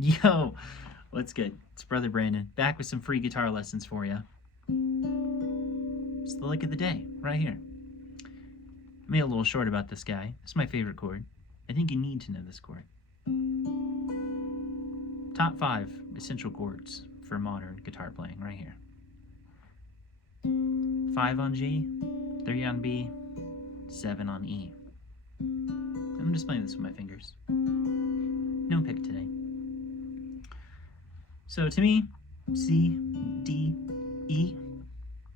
Yo, what's good? It's Brother Brandon, back with some free guitar lessons for you. It's the lick of the day, right here. I made a little short about this guy. This is my favorite chord. I think you need to know this chord. Top 5 essential chords for modern guitar playing, right here. 5 on G, 3 on B, 7 on E. I'm just playing this with my fingers. No pick today. So to me, C, D, E,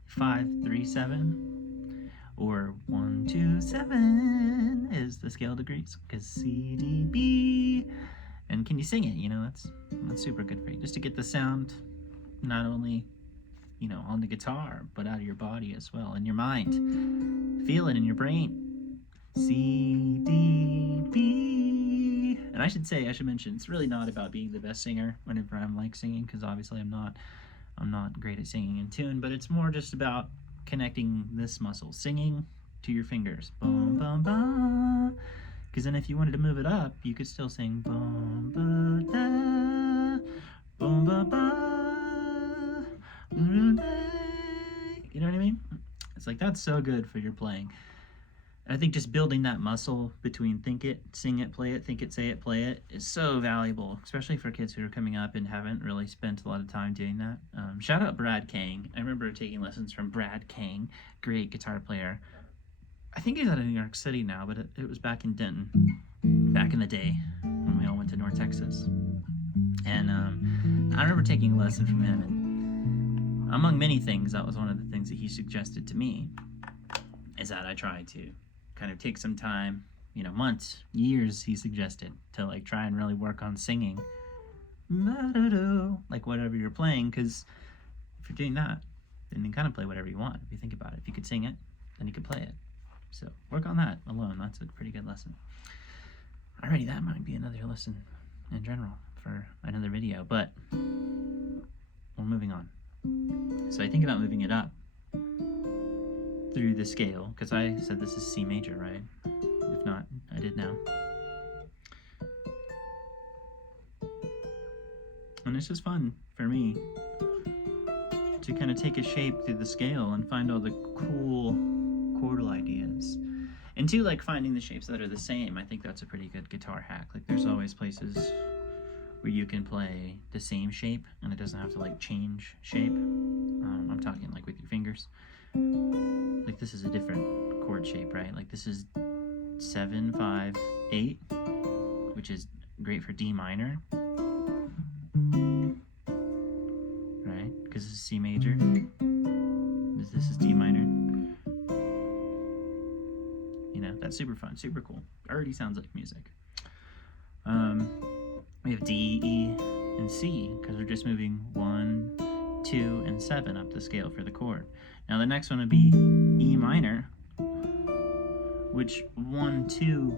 5, 3, 7, or 1, 2, 7 is the scale degrees, because C, D, B. And can you sing it? You know, that's super good for you, just to get the sound not only, you know, on the guitar, but out of your body as well, in your mind. Feel it in your brain. C, D, B. And I should mention, it's really not about being the best singer whenever I'm like singing, because obviously I'm not great at singing in tune, but it's more just about connecting this muscle, singing to your fingers. Bum, bum, bum. Because then if you wanted to move it up, you could still sing bum, ba, da, bum, ba, ba, you know what I mean? It's like, that's so good for your playing. And I think just building that muscle between think it, sing it, play it, think it, say it, play it is so valuable, especially for kids who are coming up and haven't really spent a lot of time doing that. Shout out Brad Kang. I remember taking lessons from Brad Kang, great guitar player. I think he's out of New York City now, but it was back in Denton, back in the day when we all went to North Texas. And I remember taking a lesson from him, and among many things, that was one of the things that he suggested to me, is that I try to kind of take some time, you know, months, years, he suggested, to like try and really work on singing, like whatever you're playing, because if you're doing that, then you kind of play whatever you want. If you think about it, if you could sing it, then you could play it. So work on that alone. That's a pretty good lesson. Alrighty, that might be another lesson in general for another video, but we're moving on. So I think about moving it up through the scale, because I said this is C major, right? If not, I did now. And it's just fun for me to kind of take a shape through the scale and find all the cool chordal ideas. And two, like finding the shapes that are the same. I think that's a pretty good guitar hack. Like there's always places where you can play the same shape and it doesn't have to like change shape. I'm talking like with your fingers. Like this is a different chord shape, right? Like this is 7, 5, 8, which is great for D minor, right? Because this is C major. This is D minor. You know, that's super fun, super cool. Already sounds like music. We have D, E, and C, because we're just moving 1, 2, and 7 up the scale for the chord. Now the next one would be E minor, which 1, 2,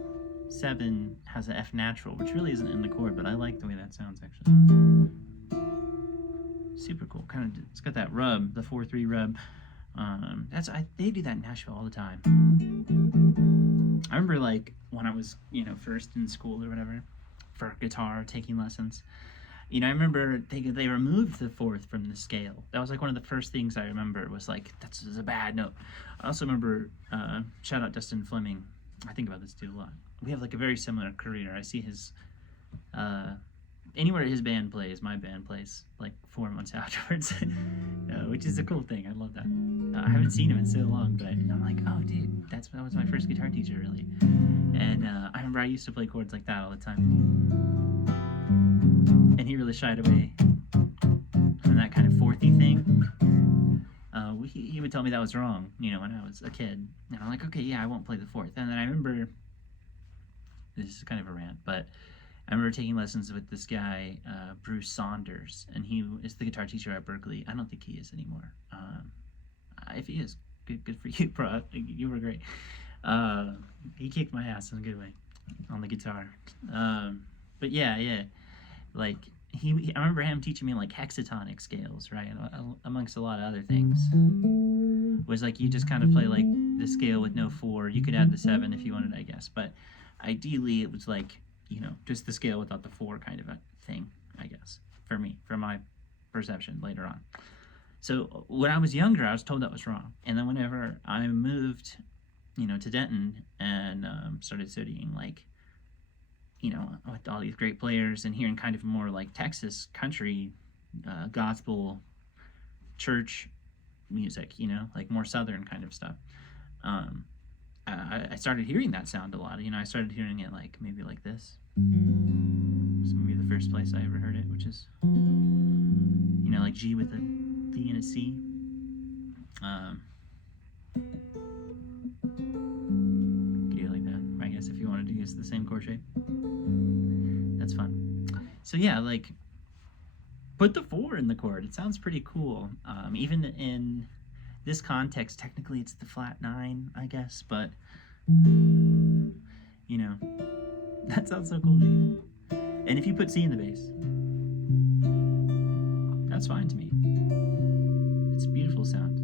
7 has an F natural, which really isn't in the chord, but I like the way that sounds actually. Super cool. Kind of, it's got that rub, the 4/3 rub. They do that in Nashville all the time. I remember like when I was, you know, first in school or whatever for guitar, taking lessons. You know, I remember they removed the 4th from the scale. That was like one of the first things I remember was like, that's a bad note. I also remember, shout out Dustin Fleming. I think about this dude a lot. We have like a very similar career. I see his, anywhere his band plays, my band plays like 4 months afterwards, which is a cool thing. I love that. I haven't seen him in so long, but I'm like, oh dude, that was my first guitar teacher, really. And I remember I used to play chords like that all the time. And he really shied away from that kind of 4thy thing. He would tell me that was wrong, you know, when I was a kid. And I'm like, okay, yeah, I won't play the 4th. And then I remember, this is kind of a rant, but I remember taking lessons with this guy, Bruce Saunders, and he is the guitar teacher at Berkeley. I don't think he is anymore. If he is, good for you, bro. You were great. He kicked my ass in a good way on the guitar. But yeah, like I remember him teaching me like hexatonic scales, right, amongst a lot of other things. Was like you just kind of play like the scale with no 4. You could add the 7 if you wanted, I guess, but ideally it was like, you know, just the scale without the 4 kind of a thing. for me, from my perception later on. So when I was younger, I was told that was wrong. And then whenever I moved, to Denton and started studying, like, with all these great players and hearing kind of more like Texas country, gospel, church music, like more Southern kind of stuff. I started hearing that sound a lot. I started hearing it like maybe like this. It's maybe the first place I ever heard it, which is, like G with a D and a C. You do it like that, I guess, if you wanted to use the same chord shape. That's fun. So yeah, like, put the 4 in the chord. It sounds pretty cool. Even in this context, technically it's the flat 9, I guess, but that sounds so cool to me. And if you put C in the bass, that's fine to me. It's a beautiful sound.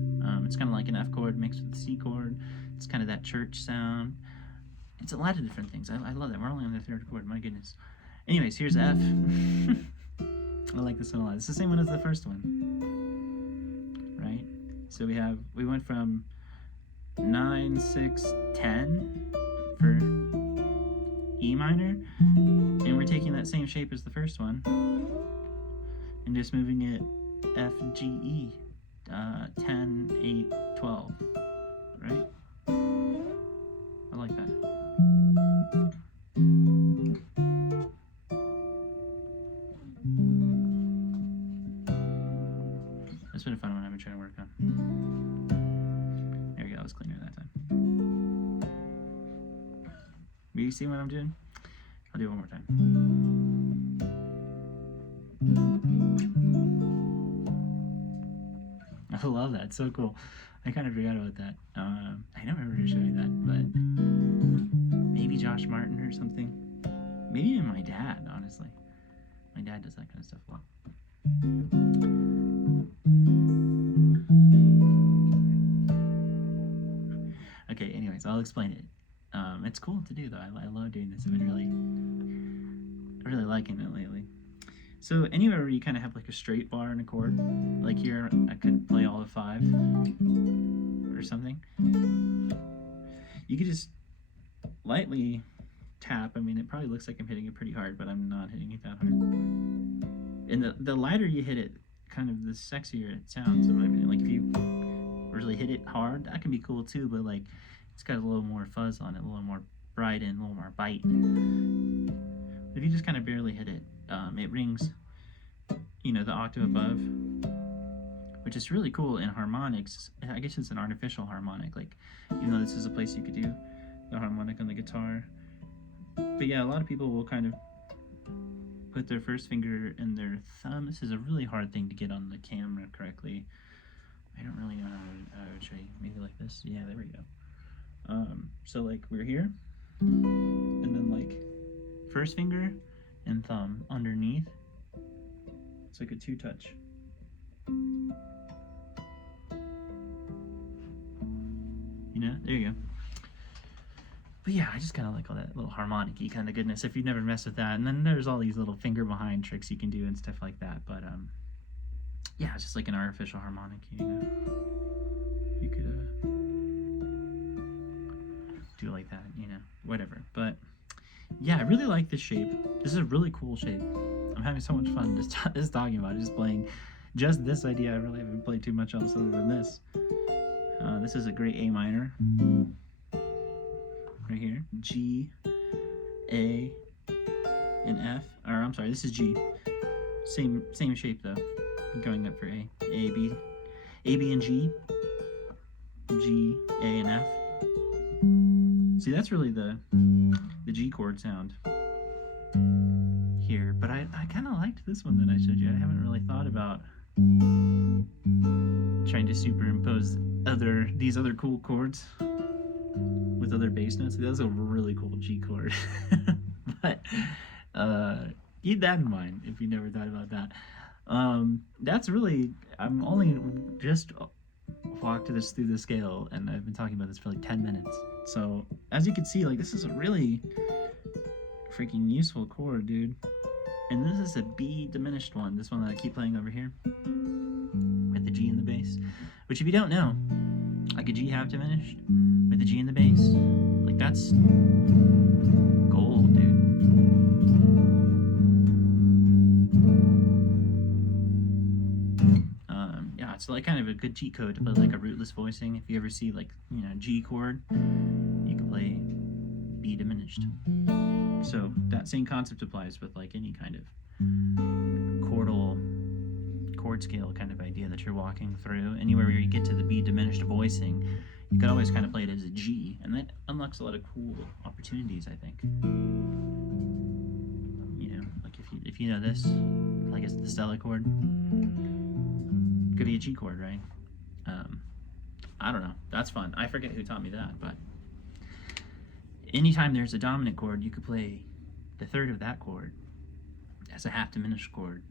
It's kind of like an F chord mixed with the C chord. It's kind of that church sound. It's a lot of different things. I love that. We're only on the 3rd chord, my goodness. Anyways, here's F. I like this one a lot. It's the same one as the first one, right? So we went from 9, 6, 10 for E minor, and we're taking that same shape as the first one and just moving it F, G, E, 10, 8, 12, right? I like that. It's been a fun one I've been trying to work on. There we go, I was cleaner that time. Do you see what I'm doing? I'll do it one more time. I love that, it's so cool. I kind of forgot about that. I don't remember showing that, but maybe Josh Martin or something. Maybe even my dad, honestly. My dad does that kind of stuff a lot. Okay, anyways, I'll explain it. It's cool to do, though. I love doing this. I've been really liking it lately. So anywhere where you kind of have like a straight bar and a chord, like here, I could play all of 5 or something. You could just lightly tap. I mean, it probably looks like I'm hitting it pretty hard, but I'm not hitting it that hard. And the lighter you hit it, kind of the sexier it sounds, in my opinion. Like if you really hit it hard, that can be cool too, but like it's got a little more fuzz on it, a little more bright and a little more bite. If you just kind of barely hit it, it rings, the octave above, which is really cool in harmonics. I guess it's an artificial harmonic, like, even though this is a place you could do the harmonic on the guitar. But yeah, a lot of people will kind of put their first finger and their thumb. This is a really hard thing to get on the camera correctly. I don't really know how to show you. Maybe like this. Yeah, there we go. So like we're here, and then like first finger and thumb underneath. It's like a 2-touch. There you go. But yeah, I just kind of like all that little harmonic-y kind of goodness, if you've never messed with that. And then there's all these little finger behind tricks you can do and stuff like that. But yeah, it's just like an artificial harmonic, You could do it like that, whatever. But yeah, I really like this shape. This is a really cool shape. I'm having so much fun just talking about it, just playing just this idea. I really haven't played too much else other than this. This is a great A minor. Right here. G, A, and F. Or I'm sorry, this is G. Same shape though. Going up for A. A, B, and G. G, A, and F. See, that's really the G chord sound here. But I kind of liked this one that I showed you. I haven't really thought about trying to superimpose these other cool chords with other bass notes. That's a really cool G chord. But keep that in mind if you never thought about that. That's really, I'm only just walked through the scale, and I've been talking about this for like 10 minutes. So as you can see, like, this is a really freaking useful chord, dude. And this is a B diminished one, this one that I keep playing over here, with the G in the bass. Which if you don't know, like a G half diminished, with the G in the bass, like that's gold, dude. Yeah, it's like kind of a good cheat code to play like a rootless voicing. If you ever see like, you know, G chord, you can play B diminished. So that same concept applies with like any kind of chord scale kind of idea that you're walking through. Anywhere where you get to the B diminished voicing, you could always kind of play it as a G, and that unlocks a lot of cool opportunities, I think. You know, like if you know this, like it's the Stella chord, could be a G chord, right? I don't know. That's fun. I forget who taught me that, but anytime there's a dominant chord, you could play the third of that chord as a half diminished chord,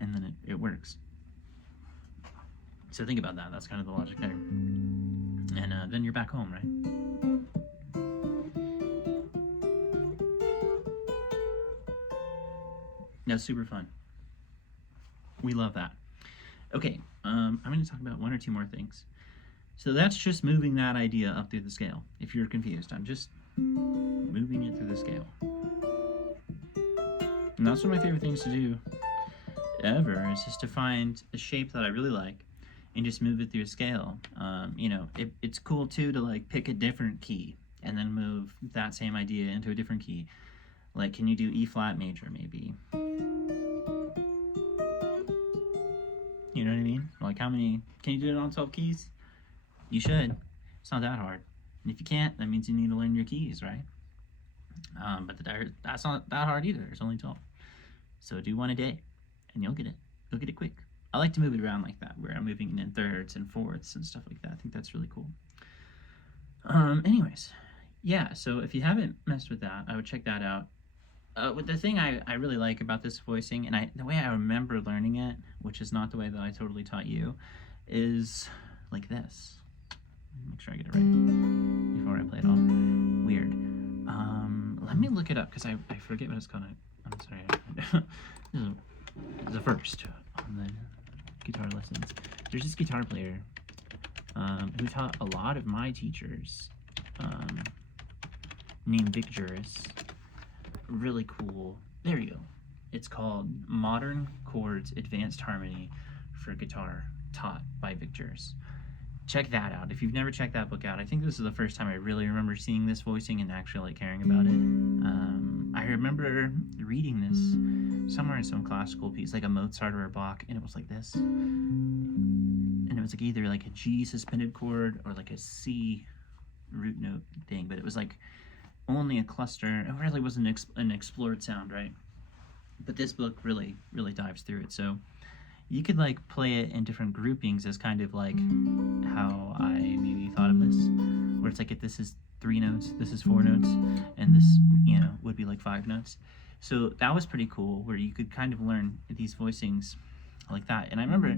and then it works. So think about that. That's kind of the logic there. And then you're back home, right? That's super fun. We love that. Okay, I'm going to talk about one or two more things. So that's just moving that idea up through the scale. If you're confused, I'm just moving it through the scale. And that's one of my favorite things to do ever, is just to find a shape that I really like and just move it through a scale. You know, it's cool too to like pick a different key and then move that same idea into a different key. Like, can you do E flat major maybe? You know what I mean? Like, how many, can you do it on 12 keys? You should. It's not that hard. And if you can't, that means you need to learn your keys, right? But that's not that hard either. There's only 12. So do one a day, and you'll get it. You'll get it quick. I like to move it around like that, where I'm moving it in thirds and fourths and stuff like that. I think that's really cool. Anyways, yeah, so if you haven't messed with that, I would check that out. With the thing I really like about this voicing, and the way I remember learning it, which is not the way that I totally taught you, is like this. Make sure I get it right before I play it all. Weird. Let me look it up, because I forget what it's called. I'm sorry. This is the first on the guitar lessons. There's this guitar player who taught a lot of my teachers, named Vic Juris. Really cool. There you go. It's called Modern Chords Advanced Harmony for Guitar, taught by Vic Juris. Check that out. If you've never checked that book out, I think this is the first time I really remember seeing this voicing and actually like caring about it. I remember reading this somewhere in some classical piece, like a Mozart or a Bach, and it was like this. And it was like either like a G suspended chord or like a C root note thing, but it was like only a cluster. It really wasn't an explored sound, right? But this book really, really dives through it. So you could like play it in different groupings as kind of like how I maybe thought of this, where it's like if this is 3 notes, this is 4 notes, and this, you know, would be like 5 notes. So that was pretty cool, where you could kind of learn these voicings like that. And I remember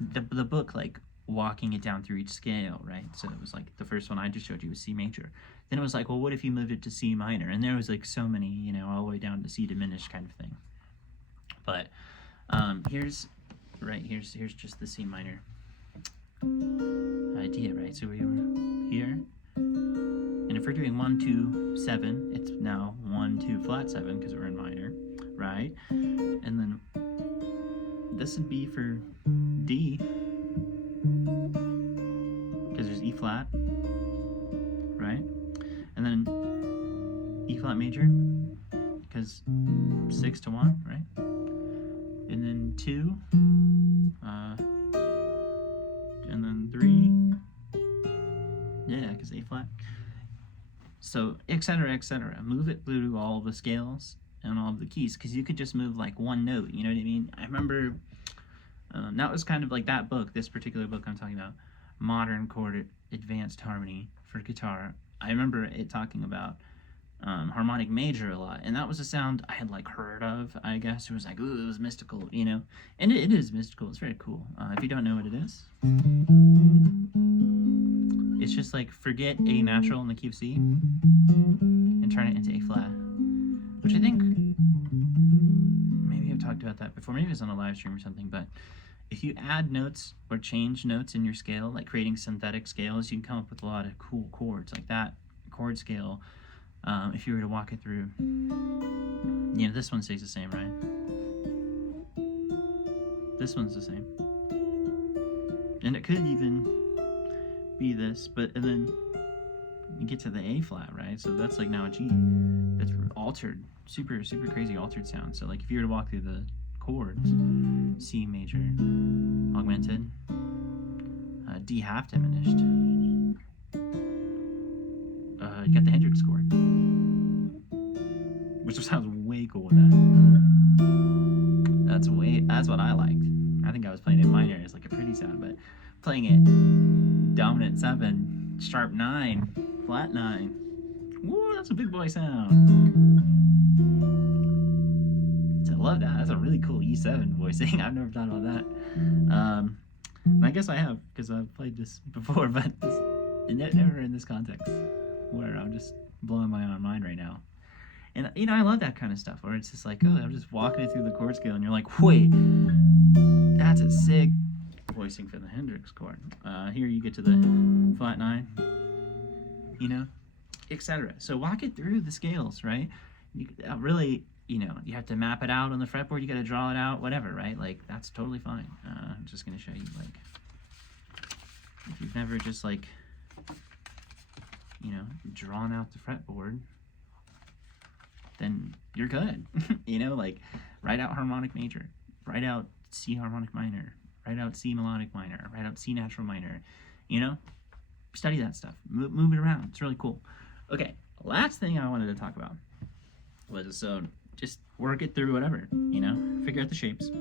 the book like walking it down through each scale, right? So it was like the first one I just showed you was C major. Then it was like, well, what if you moved it to C minor? And there was like so many, you know, all the way down to C diminished kind of thing. But here's just the C minor idea, right? So we were here, and if we're doing 1, 2, 7, it's now 1, 2 flat 7 because we're in minor, right? And then this would be for D because there's E flat, right? And then E flat major because 6 to 1, right? And then 2, and then 3, yeah, because A flat. So, etc., etc. Move it through all the scales and all of the keys, because you could just move like one note, you know what I mean? I remember that was kind of like that book, this particular book I'm talking about, Modern Chord Advanced Harmony for Guitar. I remember it talking about harmonic major a lot, and that was a sound I had like heard of, I guess. It was like, ooh, it was mystical, you know, and it is mystical. It's very cool. If you don't know what it is, it's just like forget A natural in the key of C and turn it into A flat, which I think maybe I've talked about that before. Maybe it was on a live stream or something, but if you add notes or change notes in your scale, like creating synthetic scales, you can come up with a lot of cool chords like that chord scale. If you were to walk it through, you know, this one stays the same, right? This one's the same. And it could even be this, and then you get to the A flat, right? So that's like now a G. That's altered, super crazy altered sound. So like if you were to walk through the chords, C major, augmented, D half diminished, you got the Hendrix chord, which sounds way cool with that. That's what I liked. I think I was playing it minor as like a pretty sound, but playing it dominant 7, sharp 9, flat 9. Whoa, that's a big boy sound. So I love that. That's a really cool E7 voicing. I've never thought about that. And I guess I have, because I've played this before, but never in this context, where I'm just blowing my own mind right now. And, you know, I love that kind of stuff, where it's just like, oh, I'm just walking it through the chord scale, and you're like, wait, that's a sick voicing for the Hendrix chord. Here you get to the flat 9, you know, etc. So walk it through the scales, right? You really, you know, you have to map it out on the fretboard, you got to draw it out, whatever, right? Like, that's totally fine. I'm just going to show you, like, if you've never just, like, you know, drawn out the fretboard, then you're good. You know, like, write out harmonic major, write out C harmonic minor, write out C melodic minor, write out C natural minor, you know, study that stuff, move it around. It's really cool. Okay, last thing I wanted to talk about was, so just work it through whatever, you know, figure out the shapes,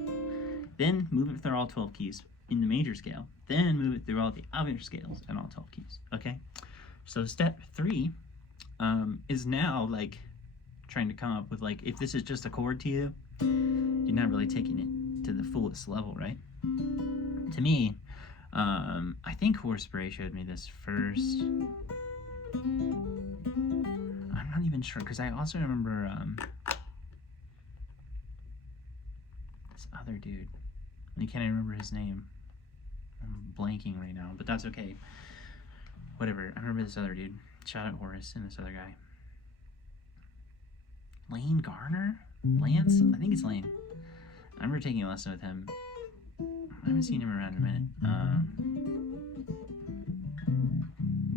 then move it through all 12 keys in the major scale, then move it through all the other scales and all 12 keys, okay? So step 3 is now, like, trying to come up with, like, if this is just a chord to you, you're not really taking it to the fullest level, right? To me, I think Horsespray showed me this first. I'm not even sure, because I also remember this other dude. I can't even remember his name. I'm blanking right now, but that's okay. Whatever. I remember this other dude. Shout out Horace and this other guy. Lane Garner? Lance? I think it's Lane. I remember taking a lesson with him. I haven't seen him around in a minute.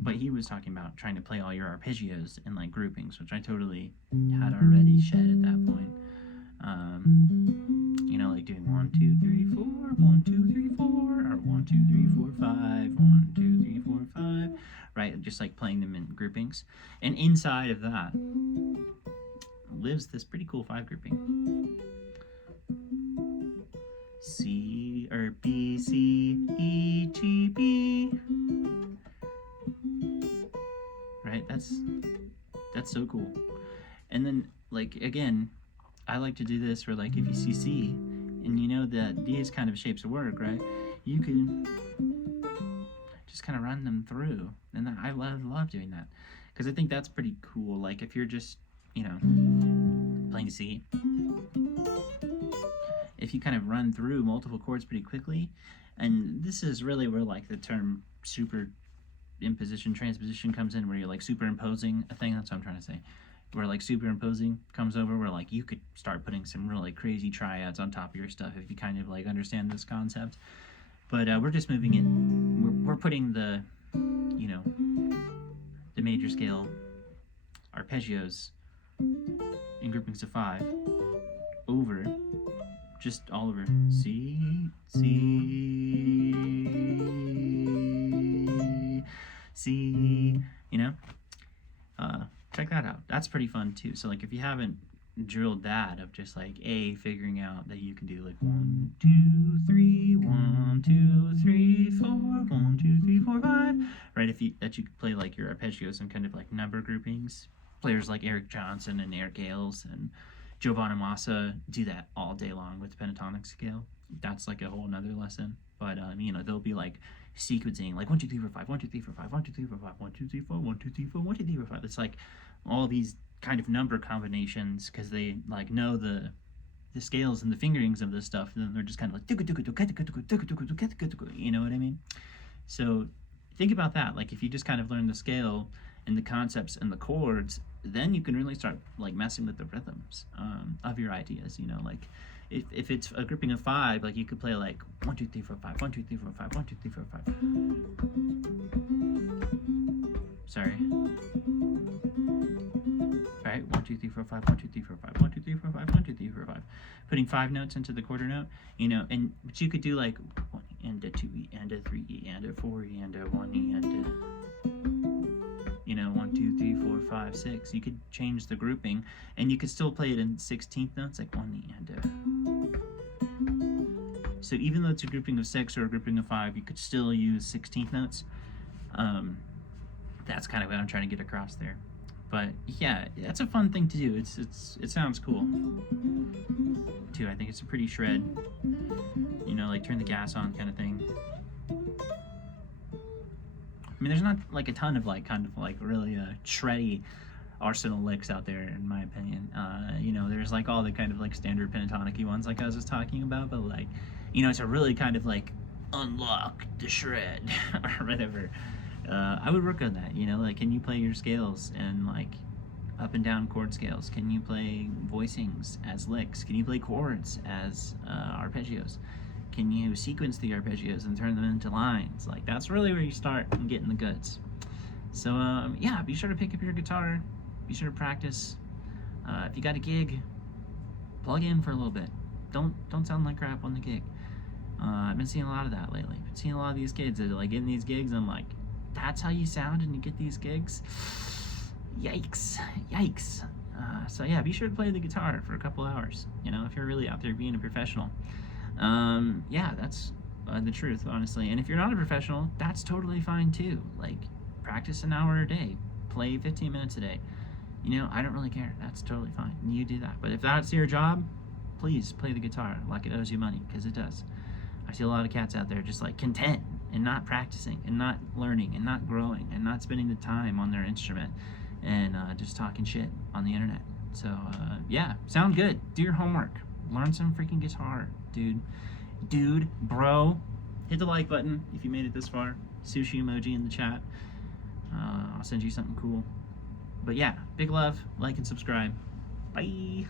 But he was talking about trying to play all your arpeggios in, like, groupings, which I totally had already shed at that point. You know, like doing 1, 2, 3, 4, 1, 2, 3, 4, or 1, 2, 3, 4, 5, 1, 2, 3, 4, 5, right? Just like playing them in groupings. And inside of that lives this pretty cool 5 grouping. C, or B, C, E, G, B. Right? That's so cool. And then, like, again, I like to do this where, like, if you see C, and you know that these kind of shapes work, right? You can just kind of run them through. And I love doing that. Because I think that's pretty cool. Like, if you're just, you know, playing C, if you kind of run through multiple chords pretty quickly, and this is really where, like, the term superimposition, transposition comes in, where you're, like, superimposing a thing. That's what I'm trying to say. Where, like, superimposing comes over, where, like, you could start putting some really crazy triads on top of your stuff if you kind of, like, understand this concept. But we're just moving it. We're putting the, you know, the major scale arpeggios in groupings of 5 over, just all over C, C, C, you know? Check that out. That's pretty fun too. So, like, if you haven't drilled that of just, like, figuring out that you can do, like, 1, 2, 3, 1, 2, 3, 4, 1, 2, 3, 4, 5, right? That you could play, like, your arpeggios and kind of, like, number groupings. Players like Eric Johnson and Eric Gales and Joe Bonamassa do that all day long with the pentatonic scale. That's, like, a whole nother lesson. But you know, they'll be, like, sequencing, like, 1, 2, 3, 4, 5, 1, 2, 3, 4, 5, 1, 2, 3, 4, 5, 1, 2, 3, 4, 1, 2, 3, 4, 1, 2, 3, 4, 5. It's like all these kind of number combinations, because they, like, know the the scales and the fingerings of this stuff, and then they're just kind of like, you know what I mean? So think about that. Like if you just kind of learn the scale and the concepts and the chords, then you can really start like messing with the rhythms of your ideas. You know, like if it's a grouping of 5, like you could play like 1 2 3 4 5, 1 2 3 4 5, 1 2 3 4 5. Sorry. Right, 1 2 3 4 5, 1 2 3 4 5, 1 2 3 4 5, 1 2 3 4 5. Putting 5 notes into the quarter note, you know, but you could do like 1 and a 2 E and a 3 E and a 4 E and a 1 E and a, you know, 1 2 3 4 5 6. You could change the grouping, and you could still play it in 16th notes, like 1 E and a. So even though it's a grouping of 6 or a grouping of 5, you could still use 16th notes. That's kind of what I'm trying to get across there. But yeah, that's a fun thing to do. It sounds cool too. I think it's a pretty shred, you know, like turn the gas on kind of thing. I mean, there's not like a ton of like kind of like really shreddy arsenal licks out there, in my opinion. You know, there's like all the kind of like standard pentatonic-y ones like I was just talking about, but like, you know, it's a really kind of like unlock the shred or whatever. I would work on that, you know, like, can you play your scales and like up and down chord scales? Can you play voicings as licks? Can you play chords as arpeggios? Can you sequence the arpeggios and turn them into lines? Like, that's really where you start and get in the goods. So yeah, be sure to pick up your guitar, be sure to practice. If you got a gig, plug in for a little bit. Don't sound like crap on the gig. I've been seeing a lot of that lately. I've been seeing a lot of these kids that are like getting these gigs, and I'm like, that's how you sound and you get these gigs? Yikes. So yeah, be sure to play the guitar for a couple hours, you know, if you're really out there being a professional. Yeah, that's the truth, honestly. And if you're not a professional, that's totally fine too. Like, practice an hour a day, play 15 minutes a day. You know, I don't really care. That's totally fine. You do that. But if that's your job, please play the guitar like it owes you money, because it does. I see a lot of cats out there just like content and not practicing and not learning and not growing and not spending the time on their instrument, and just talking shit on the internet. So yeah, sound good. Do your homework. Learn some freaking guitar, dude, bro. Hit the like button if you made it this far. Sushi emoji in the chat. I'll send you something cool. But yeah, big love, like and subscribe. Bye.